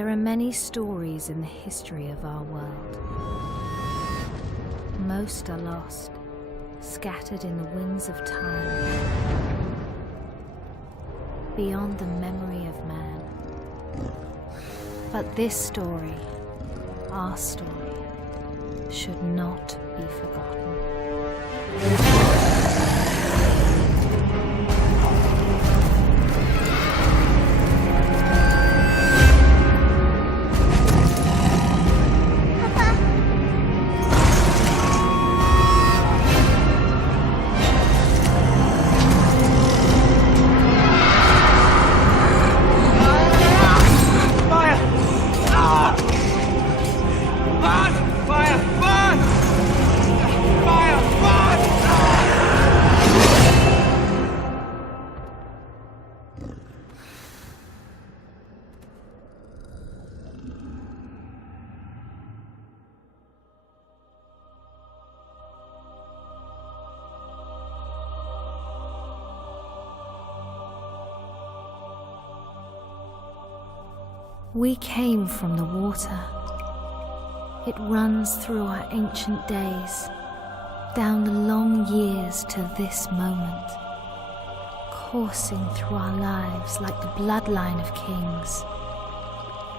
There are many stories in the history of our world. Most are lost, scattered in the winds of time, beyond the memory of man. But this story, our story, should not be forgotten. We came from the water. It runs through our ancient days, down the long years to this moment, coursing through our lives like the bloodline of kings,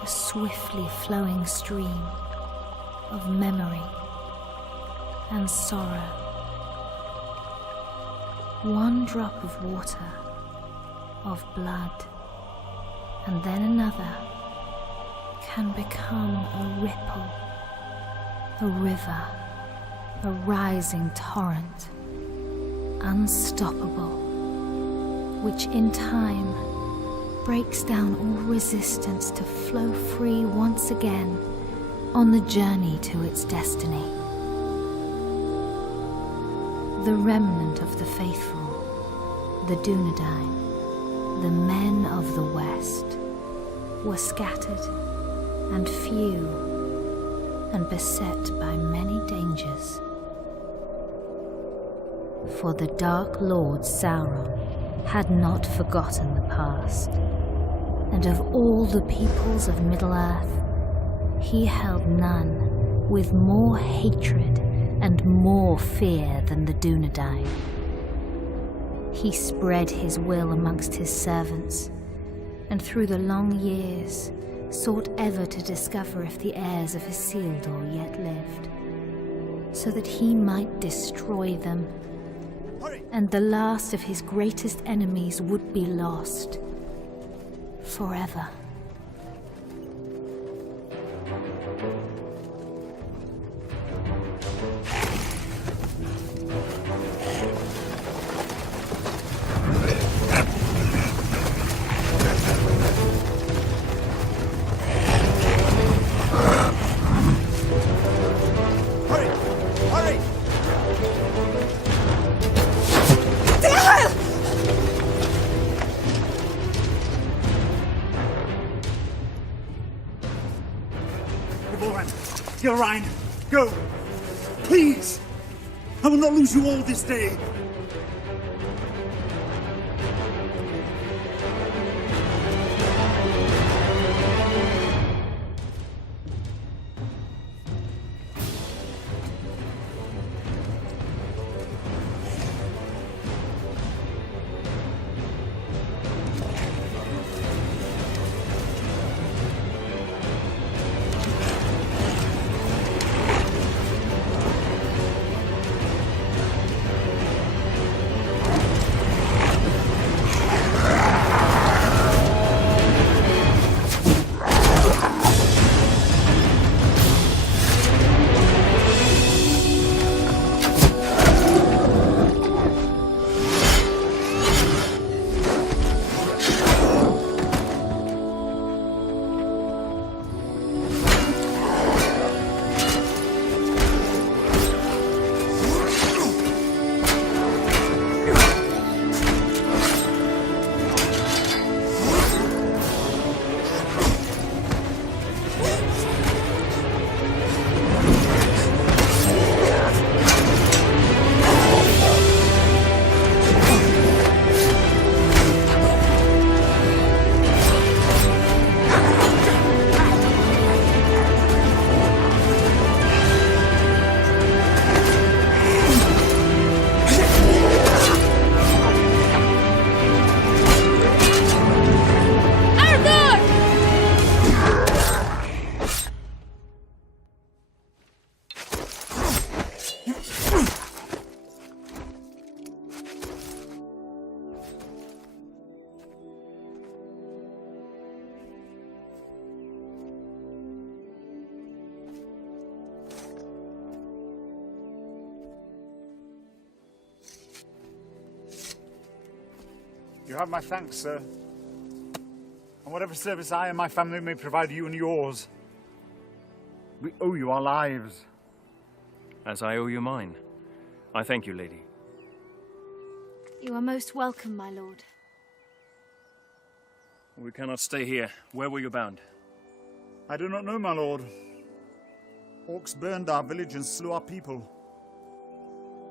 a swiftly flowing stream of memory and sorrow. One drop of water, of blood, and then another, can become a ripple, a river, a rising torrent, unstoppable, which in time breaks down all resistance to flow free once again on the journey to its destiny. The remnant of the faithful, the Dunedain, the men of the West, were scattered and few, and beset by many dangers. For the Dark Lord Sauron had not forgotten the past, and of all the peoples of Middle-earth, he held none with more hatred and more fear than the Dunedain. He spread his will amongst his servants, and through the long years sought ever to discover if the heirs of Isildur yet lived, so that he might destroy them, and the last of his greatest enemies would be lost forever. Ryan, go! Please! I will not lose you all this day! You have my thanks, sir. And whatever service I and my family may provide you and yours, we owe you our lives. As I owe you mine. I thank you, lady. You are most welcome, my lord. We cannot stay here. Where were you bound? I do not know, my lord. Orcs burned our village and slew our people.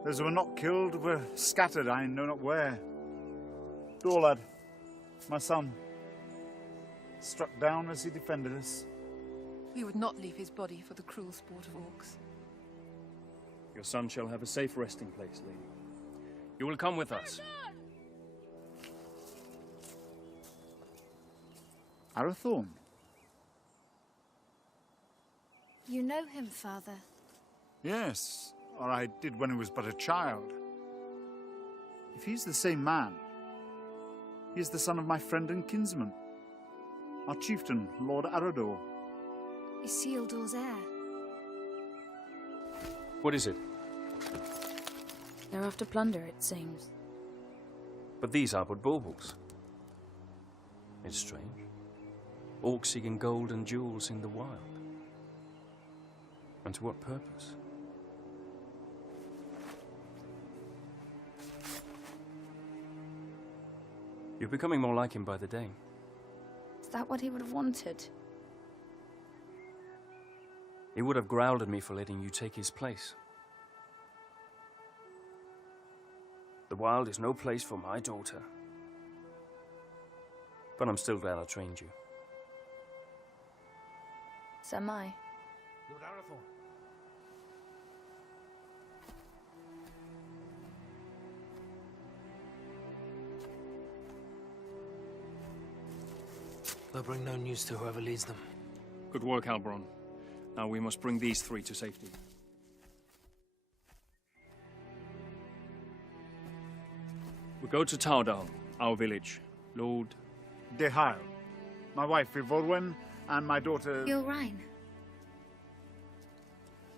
Those who were not killed were scattered, I know not where. Dorlad, my son, struck down as he defended us. We would not leave his body for the cruel sport of orcs. Your son shall have a safe resting place, lady. You will come with us. Arathorn? You know him, father? Yes, or I did when he was but a child. If he's the same man, he is the son of my friend and kinsman, our chieftain, Lord Arador. Isildur's heir. What is it? They're after plunder, it seems. But these are but baubles. It's strange. Orcs seeking gold and jewels in the wild. And to what purpose? You're becoming more like him by the day. Is that what he would have wanted? He would have growled at me for letting you take his place. The wild is no place for my daughter. But I'm still glad I trained you. So am I. Lord Arathorn. They'll bring no news to whoever leads them. Good work, Halbron. Now we must bring these three to safety. We go to Taudal, our village. Lord... Dehail, my wife Ivorwen, and my daughter... Gilrain,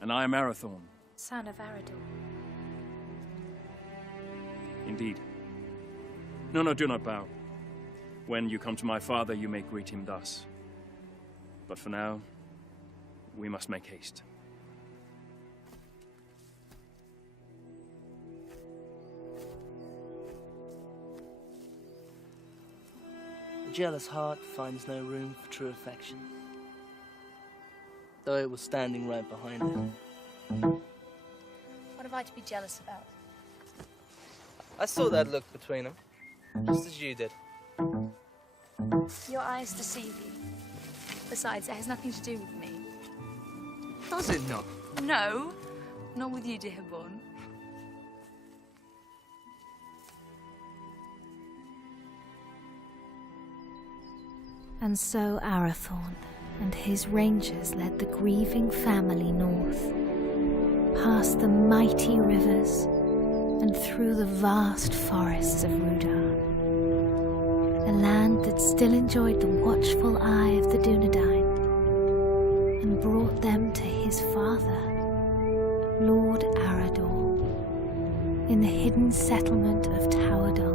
And I am Arathorn. son of Arador. Indeed. No, do not bow. When you come to my father, you may greet him thus. But for now, we must make haste. A jealous heart finds no room for true affection, though it was standing right behind it. What have I to be jealous about? I saw that look between them, just as you did. Your eyes deceive you. Besides, it has nothing to do with me. Does it not? No, not with you, dear Born. And so Arathorn and his rangers led the grieving family north, past the mighty rivers and through the vast forests of Rudar, a land that still enjoyed the watchful eye of the Dunedain, and brought them to his father, Lord Arador, in the hidden settlement of Taudal.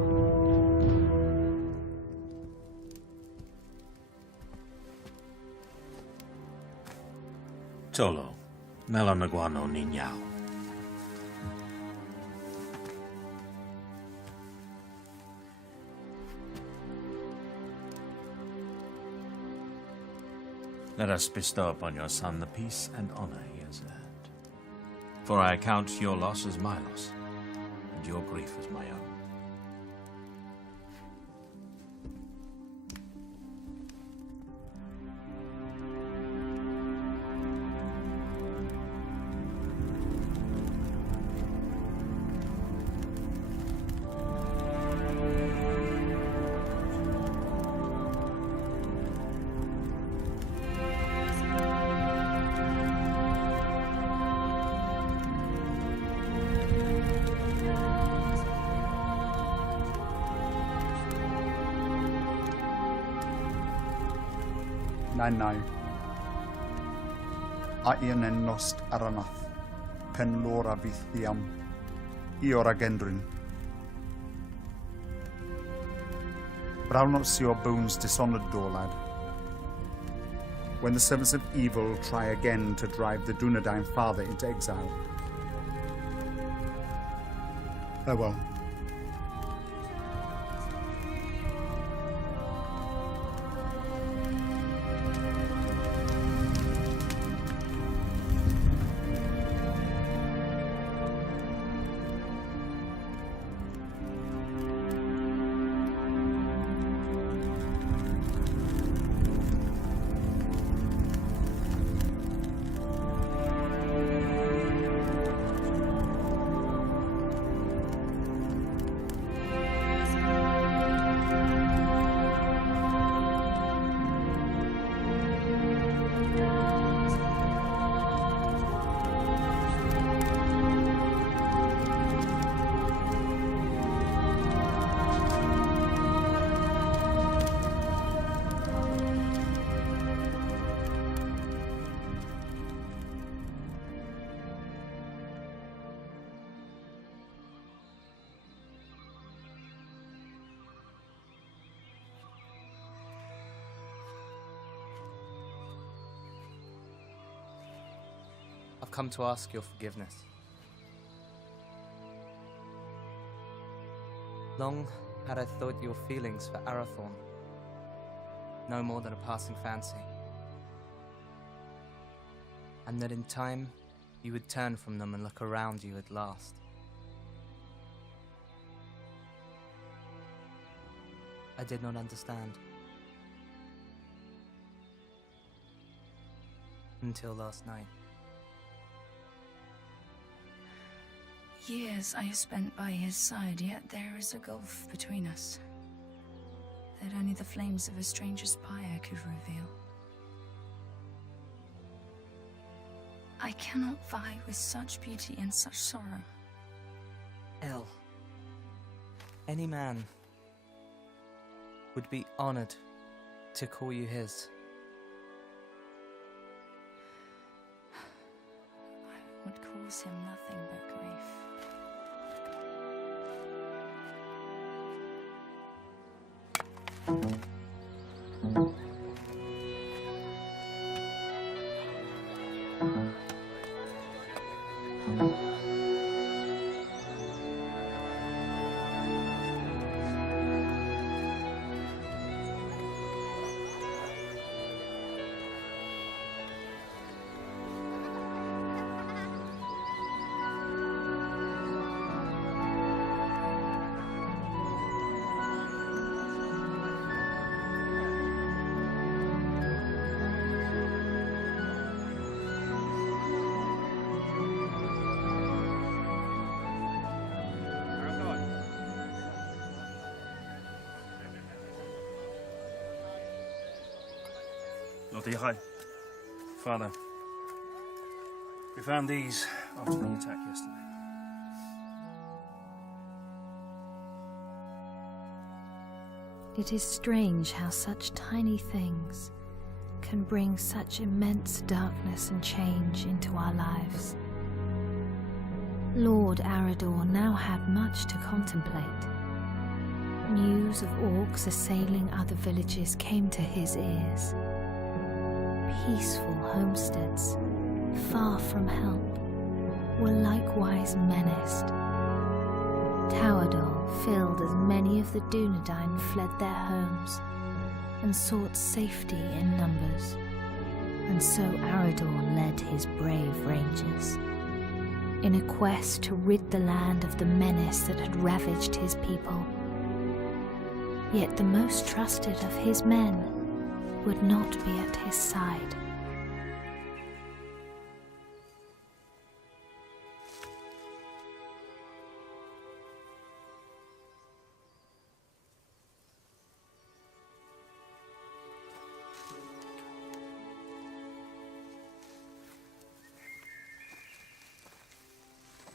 Tolo, Melanaguano Niñao. Let us bestow upon your son the peace and honor he has earned. For I account your loss as my loss, and your grief as my own. Nai. Aien en nost aranath, pen lora vithiam, iora gendrin. But I'll not see your bones dishonoured, though, lad. When the servants of evil try again to drive the Dunedain father into exile. Farewell. I've come to ask your forgiveness. Long had I thought your feelings for Arathorn no more than a passing fancy, and that in time you would turn from them and look around you at last. I did not understand. Until last night. Years I have spent by his side, yet there is a gulf between us that only the flames of a stranger's pyre could reveal. I cannot vie with such beauty and such sorrow. El, any man would be honored to call you his. I would cause him nothing but grief. Lord Father, we found these after the attack yesterday. It is strange how such tiny things can bring such immense darkness and change into our lives. Lord Arador now had much to contemplate. News of orcs assailing other villages came to his ears. Peaceful homesteads, far from help, were likewise menaced. Towerdal filled as many of the Dunedain fled their homes and sought safety in numbers, and so Arador led his brave rangers in a quest to rid the land of the menace that had ravaged his people. Yet the most trusted of his men would not be at his side.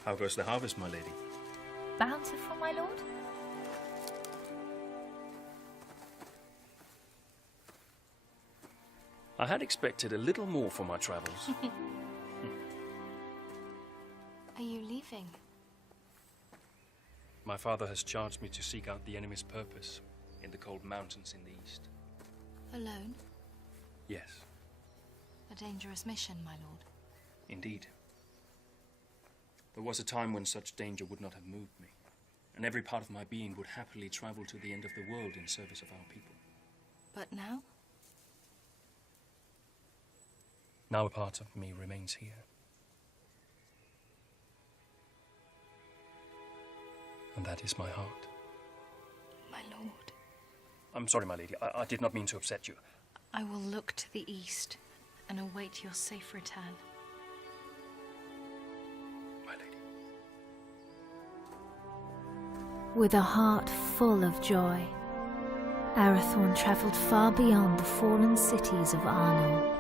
How goes the harvest, my lady? Bountiful, my lord? I had expected a little more for my travels. Are you leaving? My father has charged me to seek out the enemy's purpose in the cold mountains in the east. Alone? Yes, A dangerous mission, my lord. indeed. There was a time when such danger would not have moved me, and every part of my being would happily travel to the end of the world in service of our people. But now? Now a part of me remains here. And that is my heart. My lord. I'm sorry, my lady. I did not mean to upset you. I will look to the east and await your safe return. My lady. With a heart full of joy, Arathorn travelled far beyond the fallen cities of Arnor.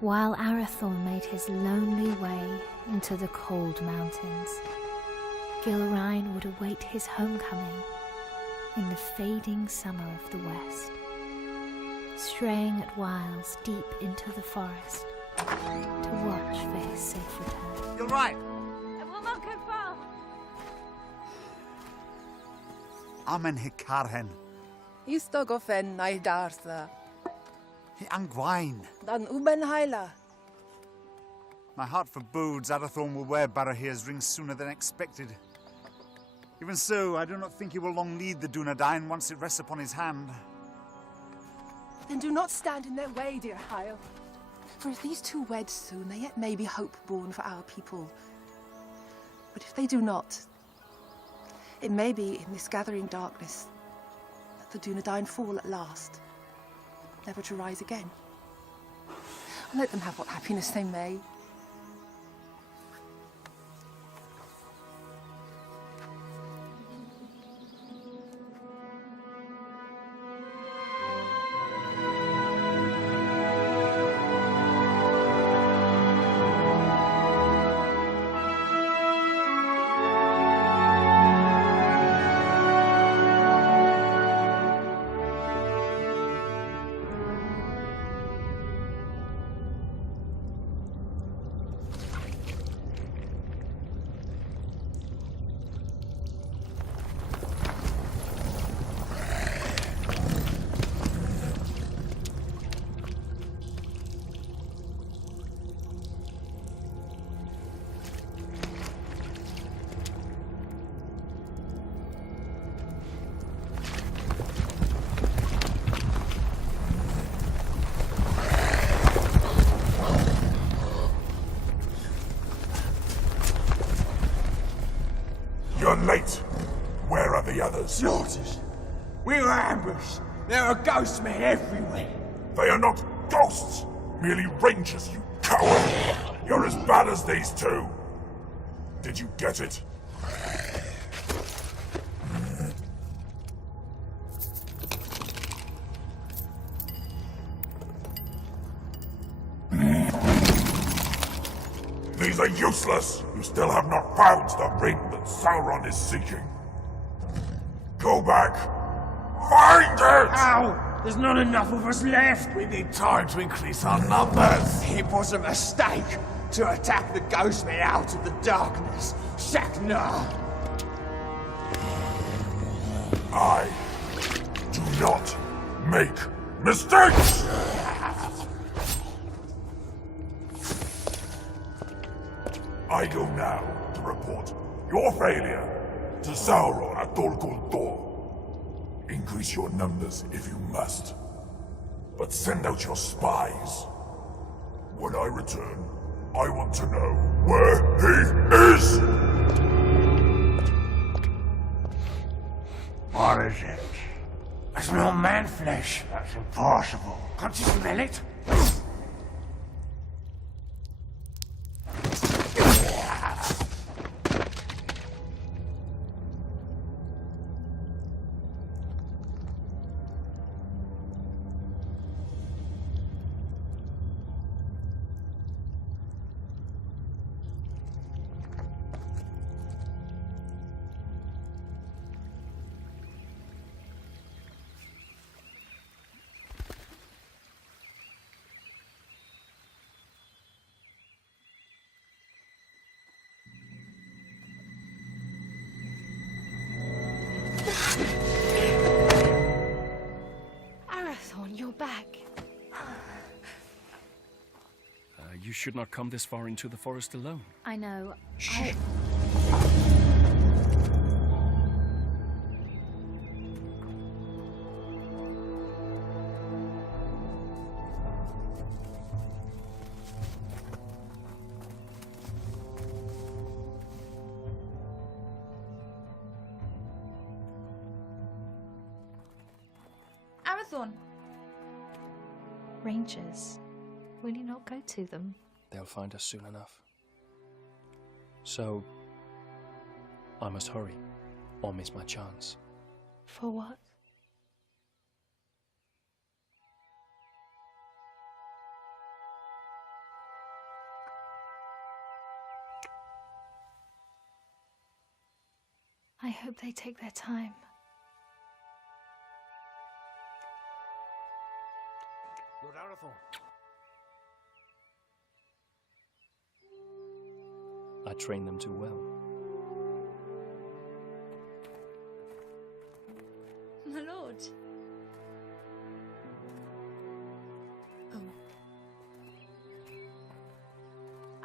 While Arathorn made his lonely way into the cold mountains, Gilrain would await his homecoming in the fading summer of the west, straying at whiles deep into the forest to watch for his safe return. You're right. I will not go far. Amen hikarhen. Istogofen naidarsa. Hi angwain. Dan uben haila. My heart forebodes Arathorn will wear Barahir's ring sooner than expected. Even so, I do not think he will long need the Dunedain once it rests upon his hand. Then do not stand in their way, dear Hyle. For if these two wed soon, there yet may be hope born for our people. But if they do not, it may be in this gathering darkness that the Dunedain fall at last, never to rise again. And let them have what happiness they may. You're late. Where are the others? Slaughtered. We were ambushed. There are ghost men everywhere. They are not ghosts, merely rangers, you coward! You're as bad as these two. Did you get it? These are useless! You still have not found the ring that Sauron is seeking. Go back. Find it! Ow! There's not enough of us left! We need time to increase our numbers. It was a mistake to attack the ghost men out of the darkness. Shaknar! I do not make mistakes! I go now to report your failure to Sauron at Dol Guldur. Increase your numbers if you must, but send out your spies. When I return, I want to know where he is! What is it? It's not man flesh. That's impossible. Can't you smell it? Arathorn, you're back. You should not come this far into the forest alone. I know. Arathorn! Rangers. Will you not go to them? They'll find us soon enough. So, I must hurry, or miss my chance. For what? I hope they take their time. Lord Arathorn. I trained them too well. My lord. Oh.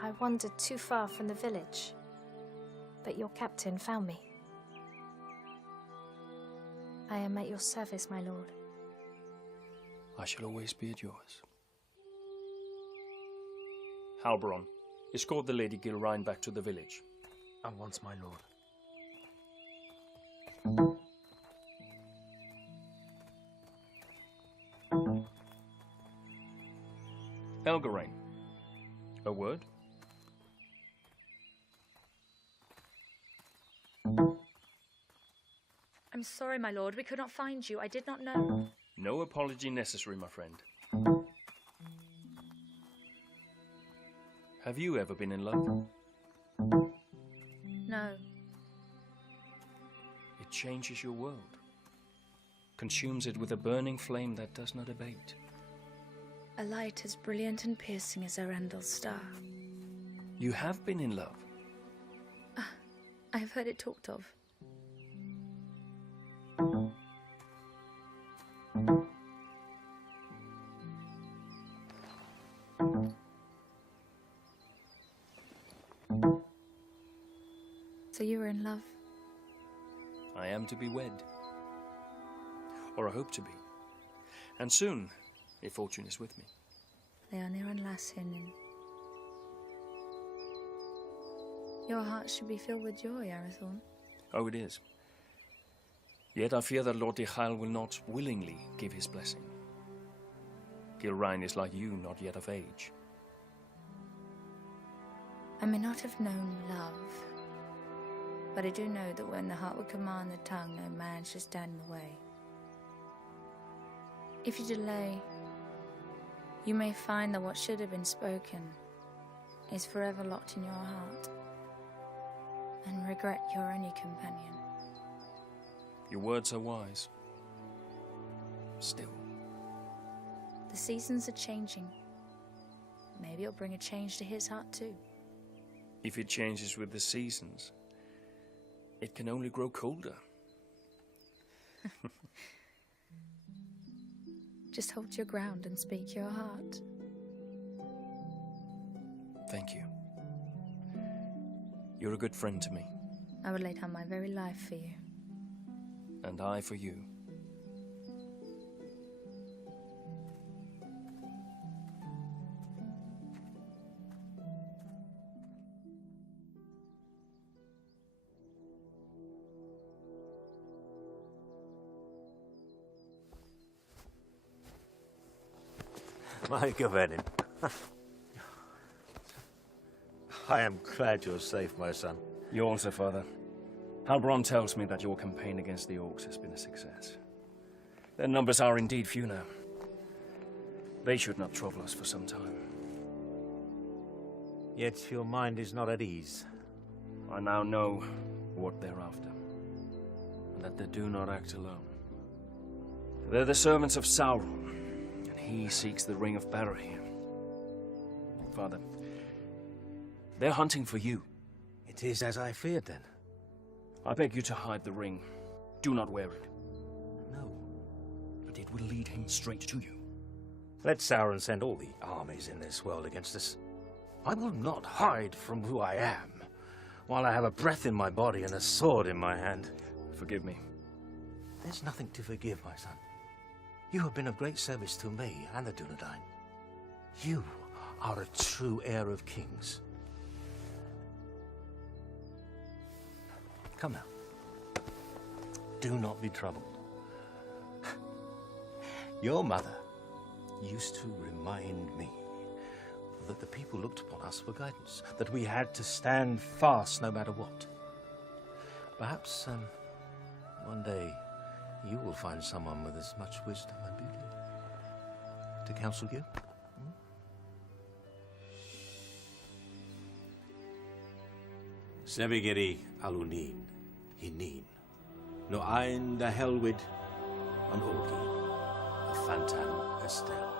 I wandered too far from the village, but your captain found me. I am at your service, my lord. I shall always be at yours. Halberon, escort the Lady Gilrine back to the village. At once, my lord. Elgarain, a word? I'm sorry, my lord. We could not find you. I did not know. No apology necessary, my friend. Have you ever been in love? No. It changes your world, consumes it with a burning flame that does not abate. A light as brilliant and piercing as Arundel's star. You have been in love. I have heard it talked of. So you were in love? I am to be wed. Or I hope to be. And soon, if fortune is with me. Leonir and Lassinin. Your heart should be filled with joy, Arathorn. Oh, it is. Yet I fear that Lord Dichael will not willingly give his blessing. Gilrine is like you, not yet of age. I may not have known love, but I do know that when the heart would command the tongue, no man should stand in the way. If you delay, you may find that what should have been spoken is forever locked in your heart, and regret your only companion. Your words are wise. Still. The seasons are changing. Maybe it'll bring a change to his heart too. If it changes with the seasons, it can only grow colder. Just hold your ground and speak your heart. Thank you. You're a good friend to me. I would lay down my very life for you. And I for you. My Gavenin. I am glad you're safe, my son. You also, Father. Halbron tells me that your campaign against the orcs has been a success. Their numbers are indeed few now. They should not trouble us for some time. Yet your mind is not at ease. I now know what they're after, and that they do not act alone. They're the servants of Sauron, and he seeks the Ring of Barahir. Father, they're hunting for you. It is as I feared, then. I beg you to hide the ring. Do not wear it. No. But it will lead him straight to you. Let Sauron send all the armies in this world against us. I will not hide from who I am, while I have a breath in my body and a sword in my hand. Forgive me. There's nothing to forgive, my son. You have been of great service to me and the Dunedain. You are a true heir of kings. Come now. Do not be troubled. Your mother used to remind me that the people looked upon us for guidance, that we had to stand fast no matter what. Perhaps one day you will find someone with as much wisdom and beauty to counsel you. Sebigeri alunin, hinin, no ein da helwid, an olgi, a fantan estel.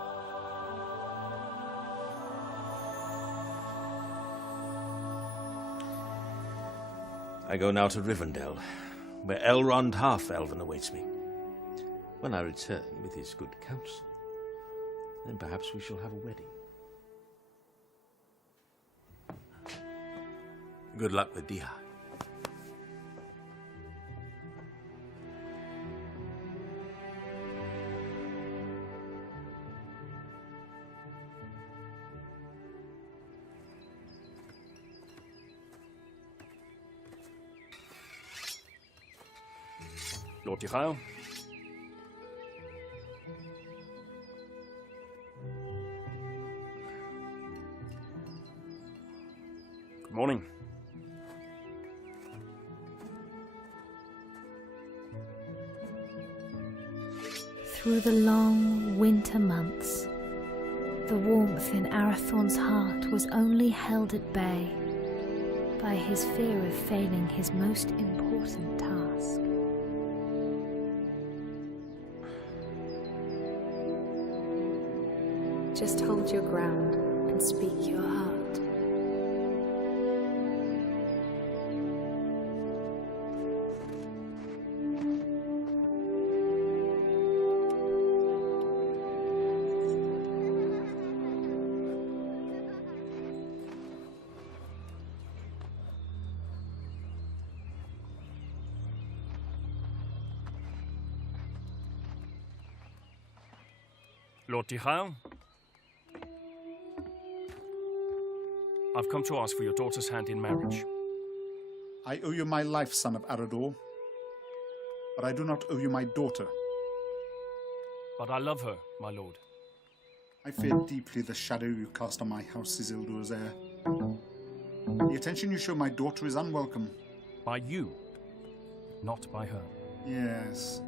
I go now to Rivendell, where Elrond Half-Elven awaits me. When I return with his good counsel, then perhaps we shall have a wedding. Good luck with Diha. Lord Ychael. Good morning. Through the long winter months, the warmth in Arathorn's heart was only held at bay by his fear of failing his most important task. Just hold your ground and speak your heart. Lord Ychael. I've come to ask for your daughter's hand in marriage. I owe you my life, son of Arador. But I do not owe you my daughter. But I love her, my lord. I fear deeply the shadow you cast on my house, Isildur's heir. The attention you show my daughter is unwelcome. By you, not by her. Yes.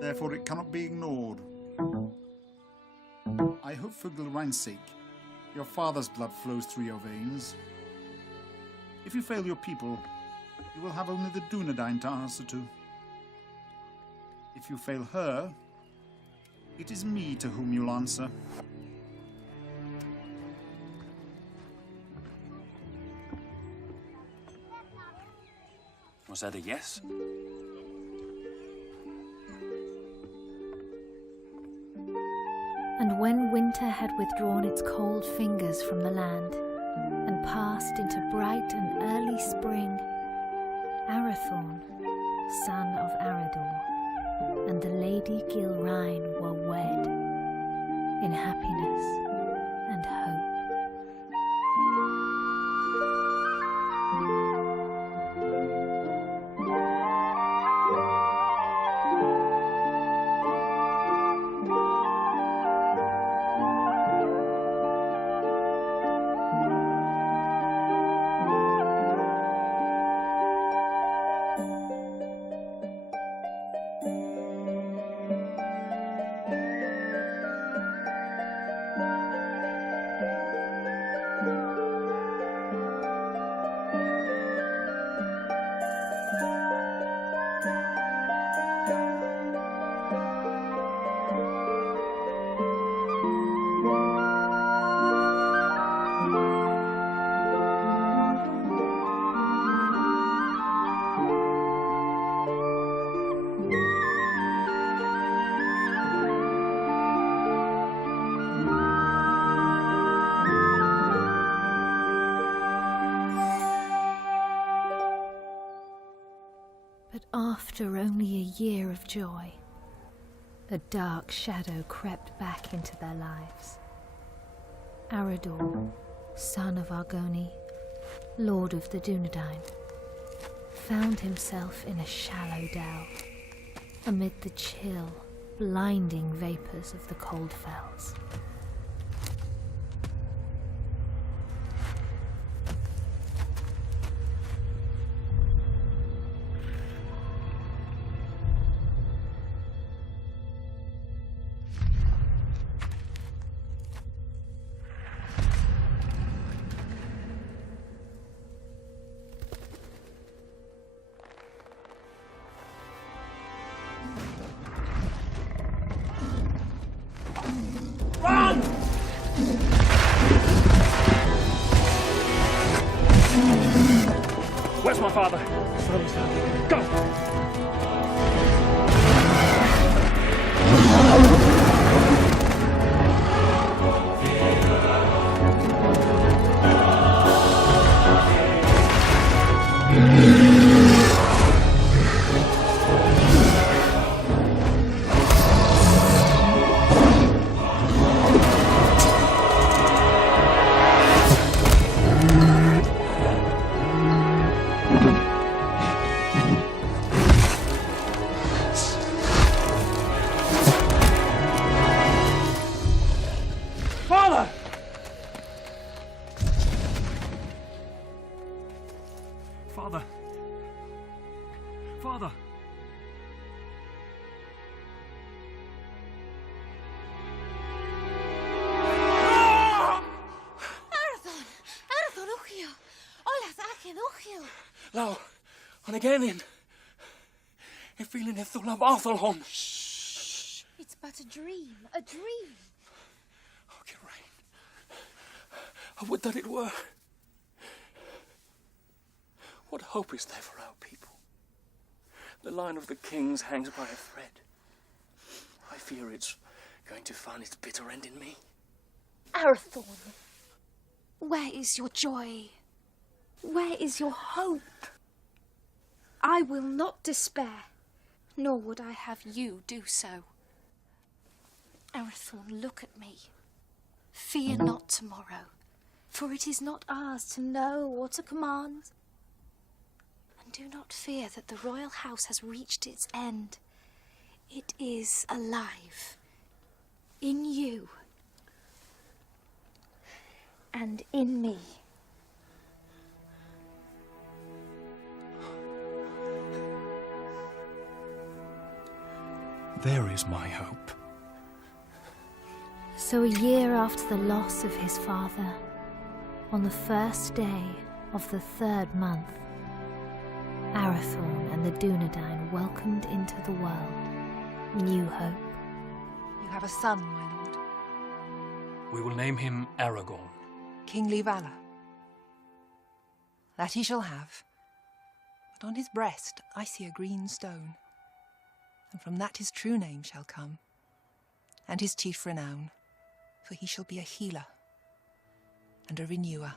Therefore it cannot be ignored. I hope for Gilrain's sake, your father's blood flows through your veins. If you fail your people, you will have only the Dunedain to answer to. If you fail her, it is me to whom you'll answer. Was that a yes? And when winter had withdrawn its cold fingers from the land and passed into bright and early spring, Arathorn, son of Arador, and the Lady Gilrain were wed in happiness and hope. But after only a year of joy, a dark shadow crept back into their lives. Arador, son of Argoni, lord of the Dunedain, found himself in a shallow dell, amid the chill, blinding vapours of the cold fells. Where's my father? Go! Father! Father! Arathon, Uchio! Olas Achen, Uchio! Lau, on again. I feel in the love Arthelholm. Shh! It's but a dream, a dream. Oh, Geraint. I would that it were. What hope is there for our people? The line of the kings hangs by a thread. I fear it's going to find its bitter end in me. Arathorn, where is your joy? Where is your hope? I will not despair, nor would I have you do so. Arathorn, look at me. Fear not tomorrow, for it is not ours to know or to command. And do not fear that the royal house has reached its end. It is alive. In you. And in me. There is my hope. So a year after the loss of his father, on the first day of the 3rd month, Arathorn and the Dunedain welcomed into the world new hope. You have a son, my lord. We will name him Aragorn. Kingly valor. That he shall have. But on his breast I see a green stone. And from that his true name shall come, and his chief renown, for he shall be a healer and a renewer.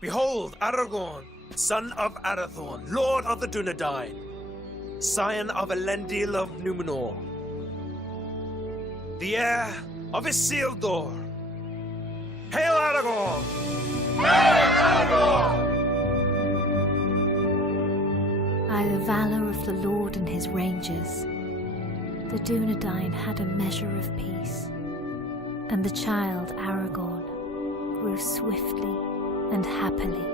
Behold, Aragorn, son of Arathorn, lord of the Dunedain, scion of Elendil of Numenor, the heir of Isildur. Hail Aragorn! Hail Aragorn! By the valour of the Lord and his rangers, the Dunedain had a measure of peace, and the child Aragorn grew swiftly and happily.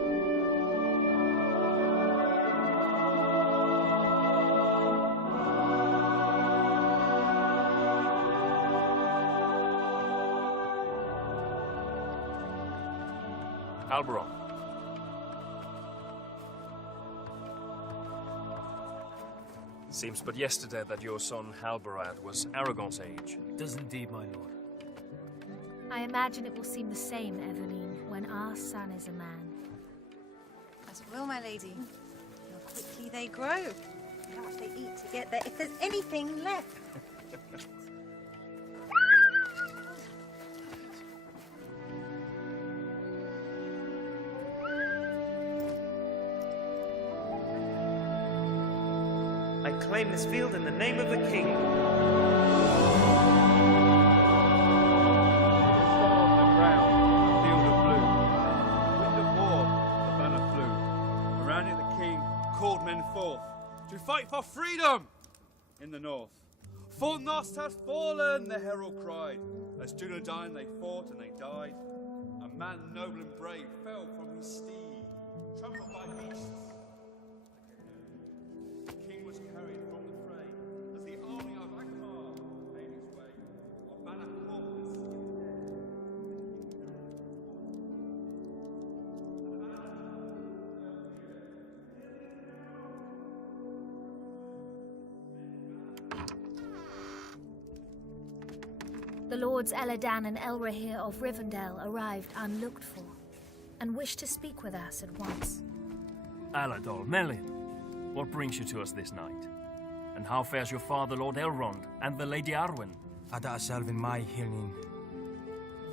Alberon. Seems but yesterday that your son Halbarad was Aragorn's age. It does indeed, my lord. I imagine it will seem the same, Eveline, when our son is a man. As it will, my lady. How quickly they grow. How much they eat to get there, if there's anything left. claim this field in the name of the king. Called men forth to fight for freedom in the north. For Nost has fallen, the herald cried. As Dunedain they fought and they died. A man noble and brave fell from his steed, trampled by beasts. The king was carried from the fray as the army of Akbar made its way. On banner corpus The Lords Eladan and Elrahir of Rivendell arrived unlooked for, and wished to speak with us at once. Aladol, Melin, what brings you to us this night? And how fares your father, Lord Elrond, and the Lady Arwen? Ada Selvin mai hirnin.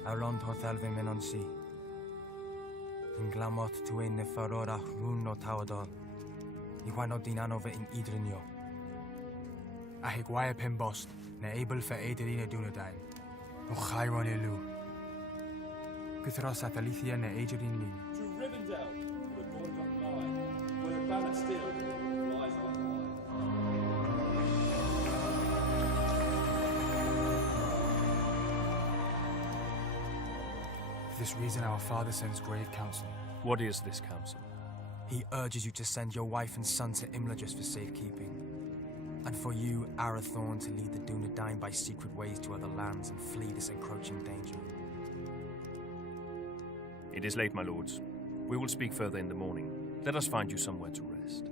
Elrond hoth Elvin menonsi. In glamot tuin ne farorach rún no tawadol. Iwano dinanove in idrinio. Ahigwaya pimbost, ne able for Aederina Dunedain. No Chiron elu. Guthros Atalithia ne Aederin lin. to Rivendell, the dawn doth lie, where the banner still flies on For this reason our father sends grave counsel. What is this counsel? He urges you to send your wife and son to Imladris for safekeeping. And for you, Arathorn, to lead the Dunedain by secret ways to other lands and flee this encroaching danger. It is late, my lords. We will speak further in the morning. Let us find you somewhere to rest.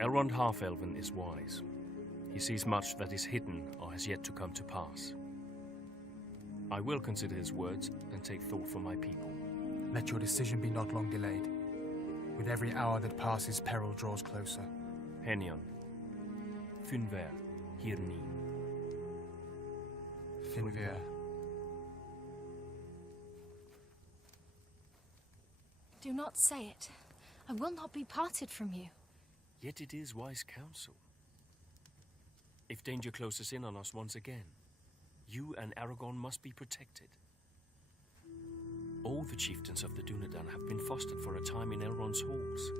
Elrond Half-Elven is wise. He sees much that is hidden or has yet to come to pass. I will consider his words and take thought for my people. Let your decision be not long delayed. With every hour that passes, peril draws closer. Henion. Finver. Hirni. Finver. Do not say it. I will not be parted from you. Yet it is wise counsel. If danger closes in on us once again, you and Aragorn must be protected. All the chieftains of the Dunedain have been fostered for a time in Elrond's halls.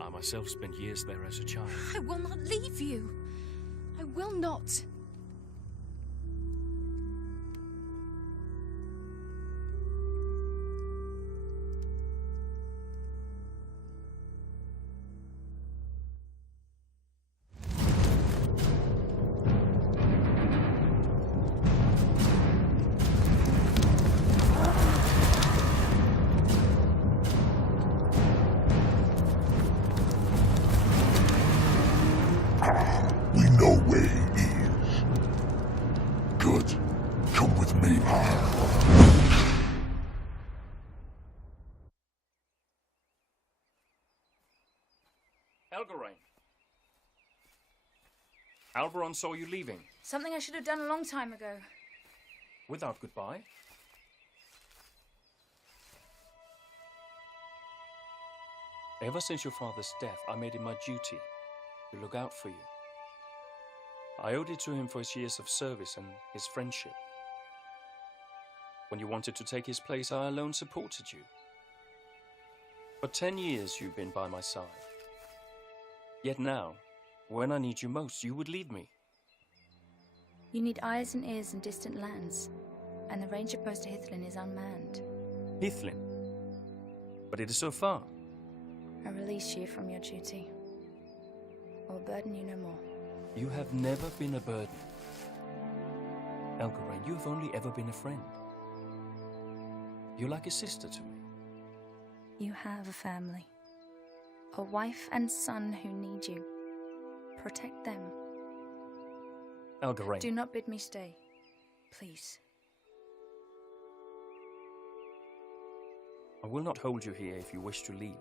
I myself spent years there as a child. I will not leave you. I will not. We know where he is. Good. Come with me. Elgarain. Alberon saw you leaving. Something I should have done a long time ago. Without goodbye? Ever since your father's death, I made it my duty to look out for you. I owed it to him for his years of service and his friendship. When you wanted to take his place, I alone supported you. For 10 years you've been by my side. Yet now, when I need you most, you would leave me. You need eyes and ears in distant lands, and the ranger post to Hithlin is unmanned. Hithlin? But it is so far. I release you from your duty. I will burden you no more. You have never been a burden. Elgarain, you have only ever been a friend. You're like a sister to me. You have a family. A wife and son who need you. Protect them. Elgarain. Do not bid me stay. Please. I will not hold you here if you wish to leave.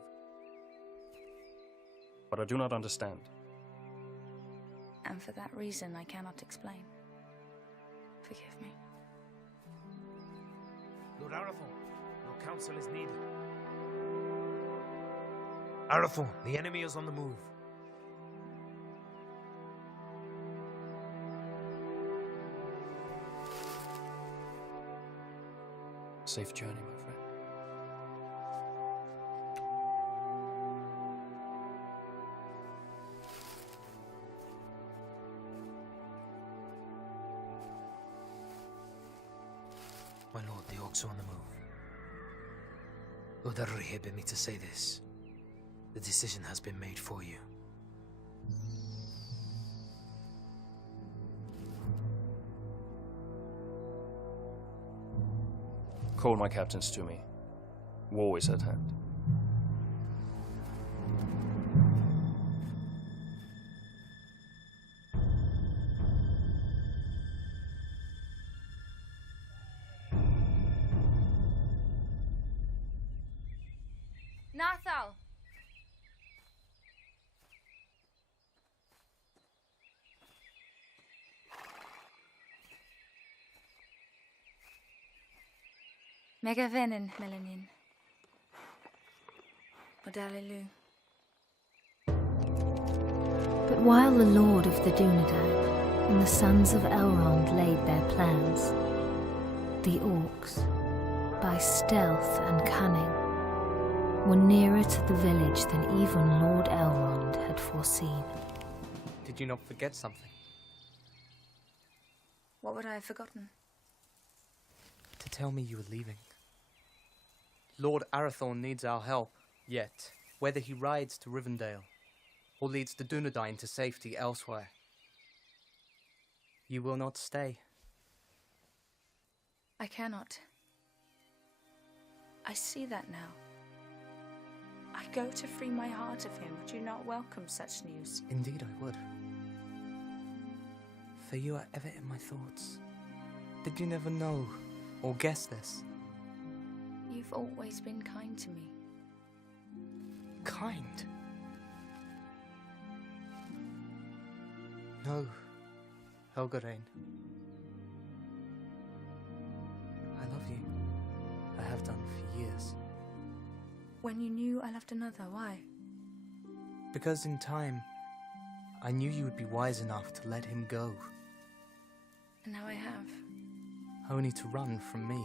But I do not understand. And for that reason, I cannot explain. Forgive me. Lord Arathorn, your counsel is needed. Arathorn, the enemy is on the move. Safe journey, my friend. My lord, the orcs are on the move. Lord Aruri bid me to say this. The decision has been made for you. Call my captains to me. War is at hand. Nathal! Megavenin, Melanin. Odalilu. But while the Lord of the Dunedain and the sons of Elrond laid their plans, the orcs, by stealth and cunning, were nearer to the village than even Lord Elrond had foreseen. Did you not forget something? What would I have forgotten? To tell me you were leaving. Lord Arathorn needs our help, yet whether he rides to Rivendell or leads the Dunedain to safety elsewhere, you will not stay. I cannot. I see that now. I go to free my heart of him. Would you not welcome such news? Indeed I would. For you are ever in my thoughts. Did you never know or guess this? You've always been kind to me. Kind? No, Helgarain. I love you. I have done for years. When you knew I loved another, why? Because in time, I knew you would be wise enough to let him go. And now I have. Only to run from me.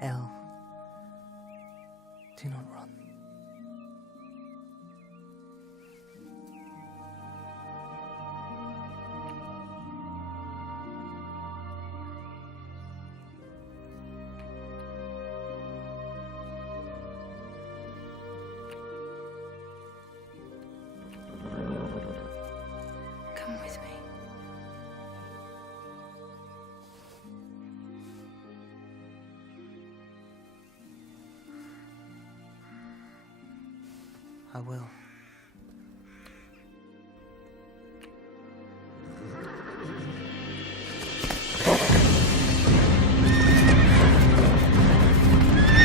El, do not run. Come with me. I will.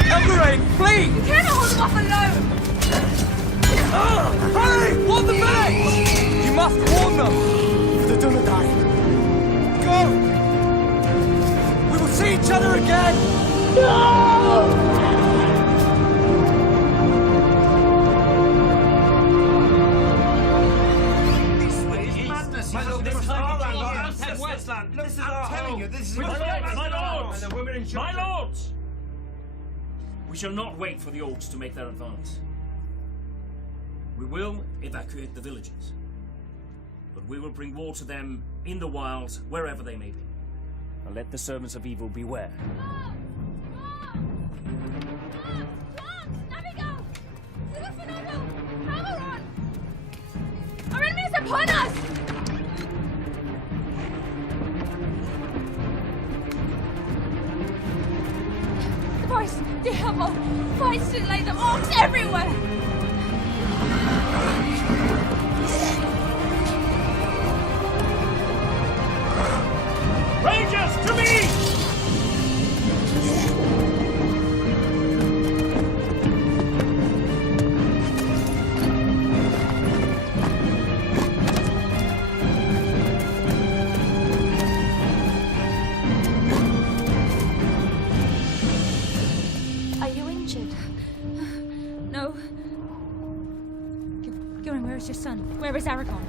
Elgarain, flee! You cannot hold them off alone! Hurry! Warn the village! You must warn them! For the Dunedain. Go! We will see each other again! No! This is our home. This is My lords! We shall not wait for the orcs to make their advance. We will evacuate the villages, but we will bring war to them in the wilds, wherever they may be. And let the servants of evil beware. Our enemy is upon us! Voice, the Himmel, fights to lay them orcs everywhere! Rangers, to me! Aragorn, where is your son? Where is Aragorn?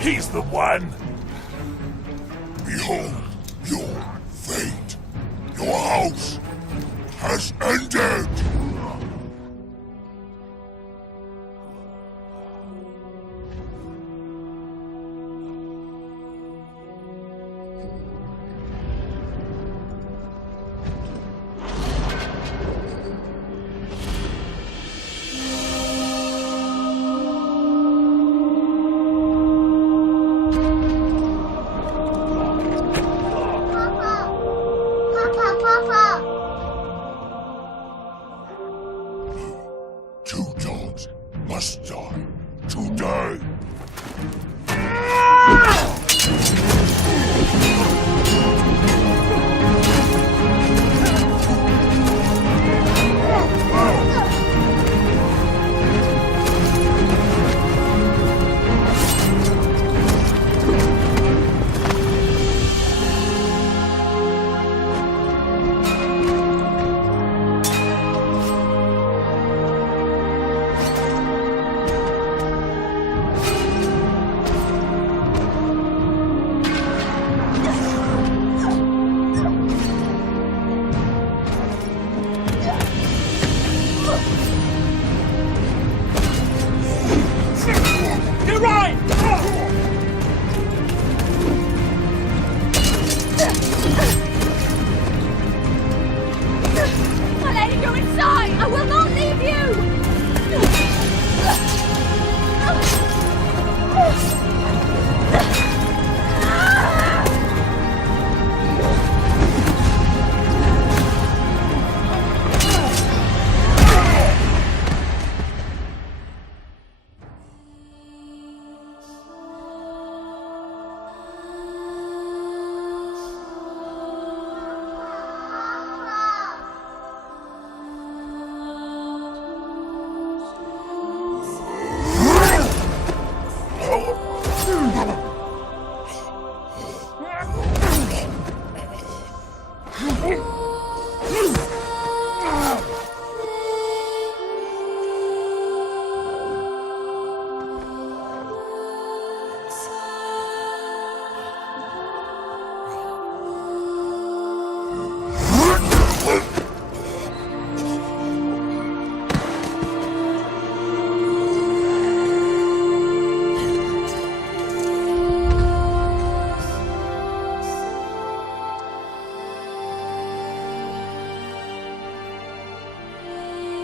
He's the one! Behold your fate. Your house has ended! Two dogs must die today. I'll let you go inside! I will not leave you!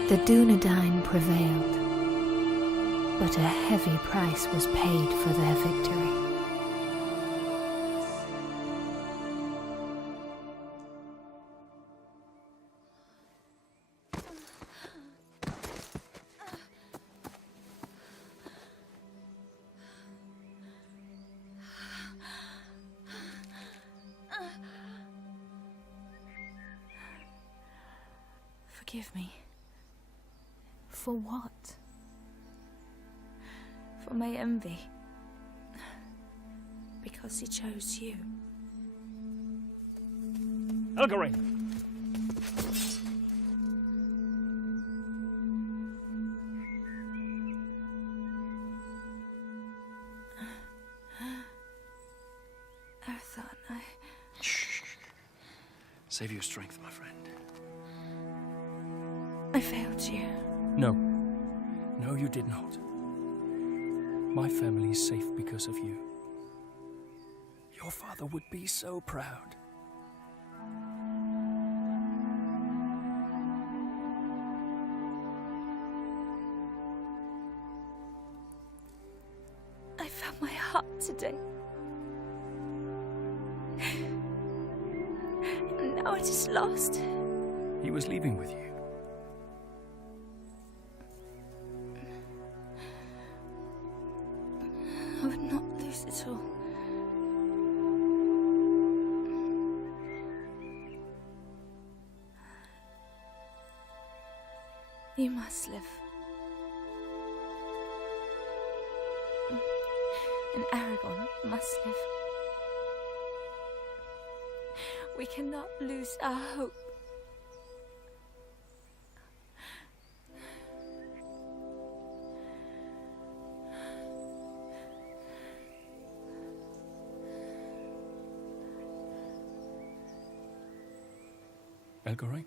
The Dunedain prevailed, but a heavy price was paid for their victory. Forgive me For what? for my envy. Because he chose you. Elgarin! Arathorn, Save your strength, my friend. I failed you. No. No, you did not. My family is safe because of you. Your father would be so proud. I found my heart today. And now it is lost. He was leaving with you. I would not lose it all. You must live. And Aragon must live. We cannot lose our hope. Elgarin?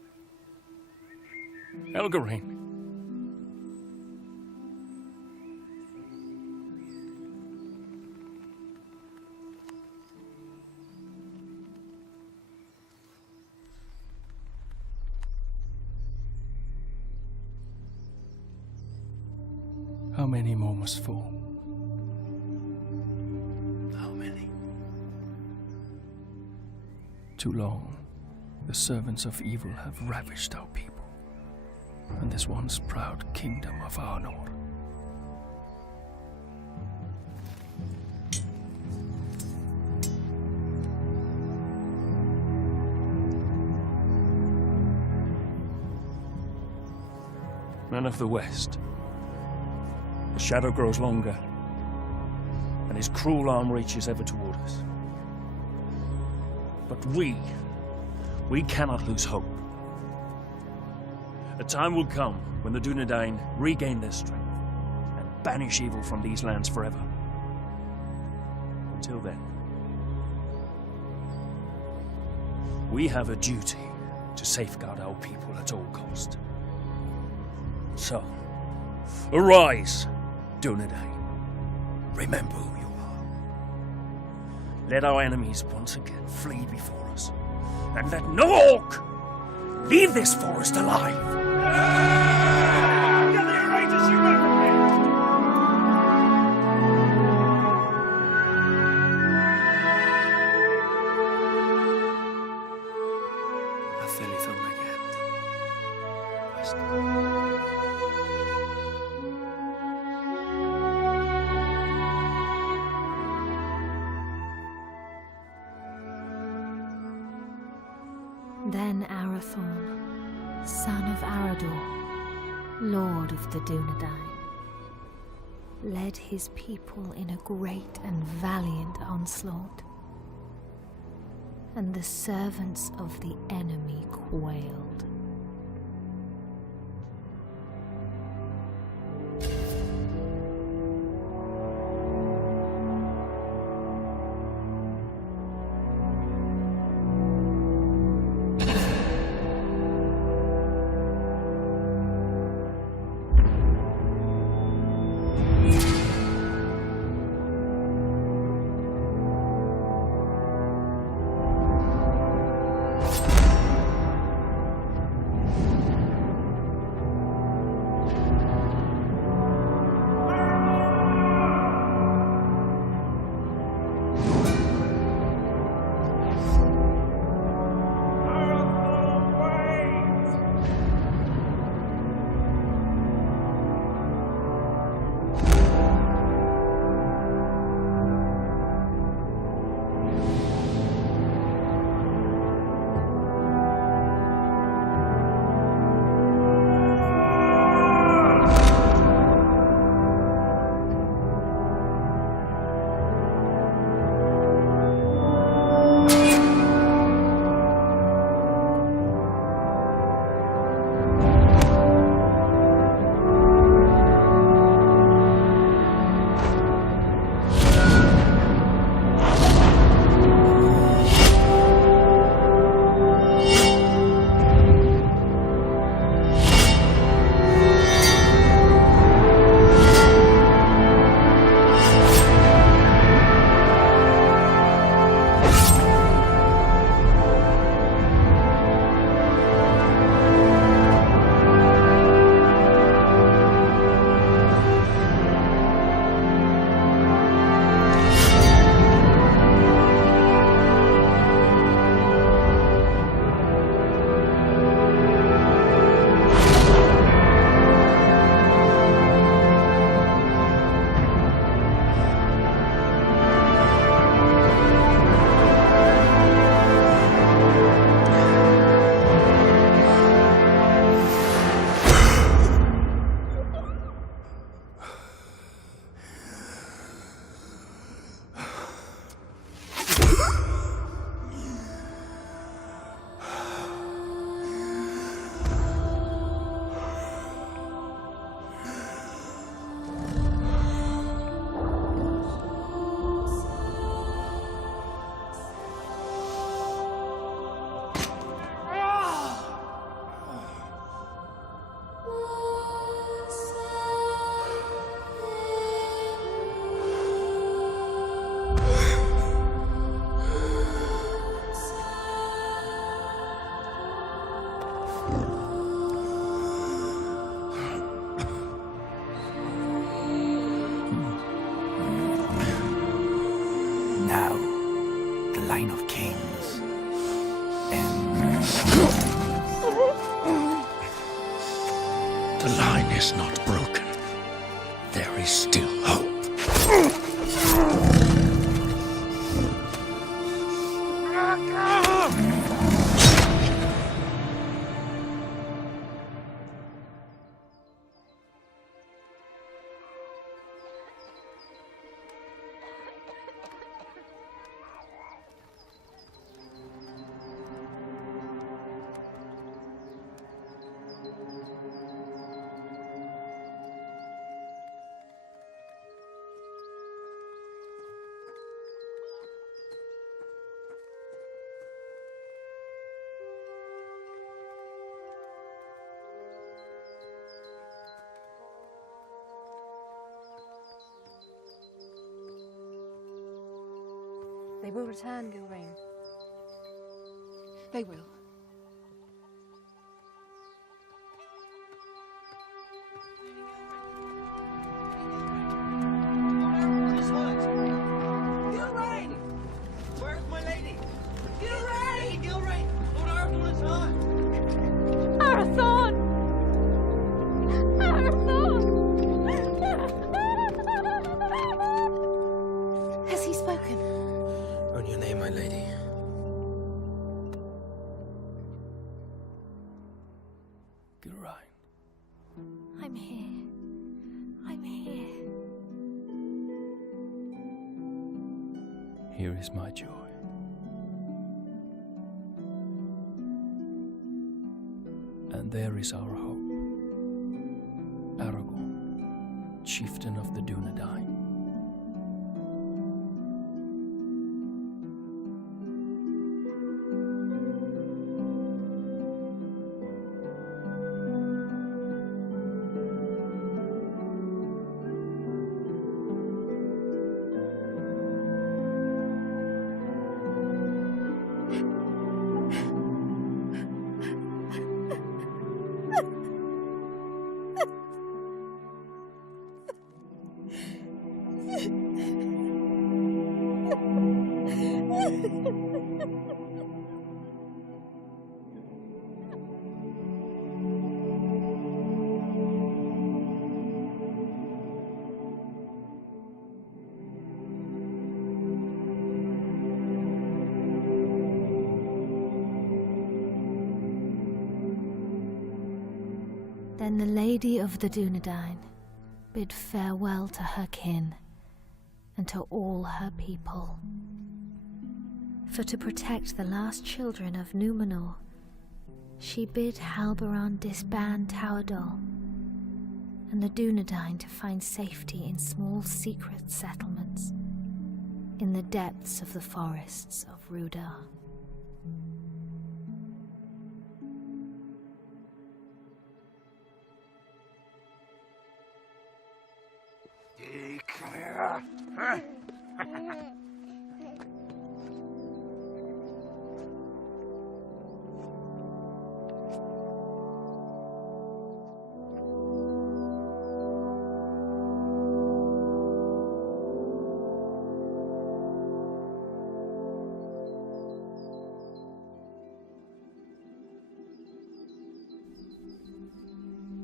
Elgarin! How many more must fall? How many? Too long. The servants of evil have ravished our people, and this once proud kingdom of Arnor. Men of the West, the shadow grows longer, and his cruel arm reaches ever toward us. But we cannot lose hope. A time will come when the Dunedain regain their strength and banish evil from these lands forever. Until then, we have a duty to safeguard our people at all cost. So, arise, Dunedain. Remember who you are. Let our enemies once again flee before us. And let no orc leave this forest alive! Then Arathorn, son of Arador, lord of the Dunedain, led his people in a great and valiant onslaught, and the servants of the enemy quailed. Now, the line of kings ends. The line is not broken. There is still hope. They will return, Gilrain. They will. Gilrain! Where's my lady? Gilrain! Gilrain! Lord Arathorn is hurt! Arathorn! Arathorn! Has he spoken? On your name, my lady. Gilrain. I'm here. I'm here. Here is my joy. And there is our hope. Aragorn, chieftain of the Dunedain. Then the Lady of the Dunedain bid farewell to her kin and to all her people. For to protect the last children of Númenor, she bid Halbarand disband Tawdal and the Dunedain to find safety in small secret settlements in the depths of the forests of Rudar.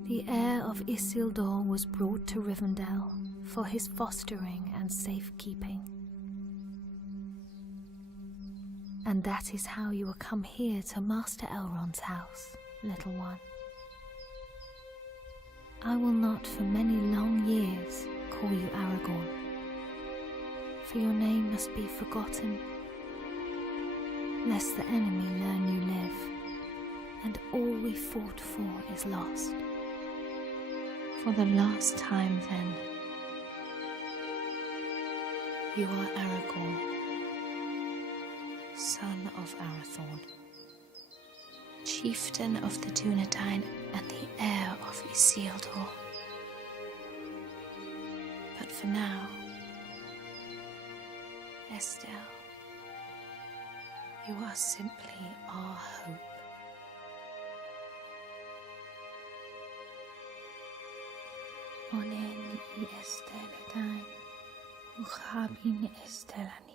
The heir of Isildur was brought to Rivendell for his fostering and safekeeping. And that is how you will come here to Master Elrond's house, little one. I will not for many long years call you Aragorn, for your name must be forgotten, lest the enemy learn you live, and all we fought for is lost. For the last time, then, you are Aragorn, son of Arathorn, chieftain of the Dunedain and the heir of Isildur. But for now, Estelle, you are simply our hope. esteledain, uchabin estelani.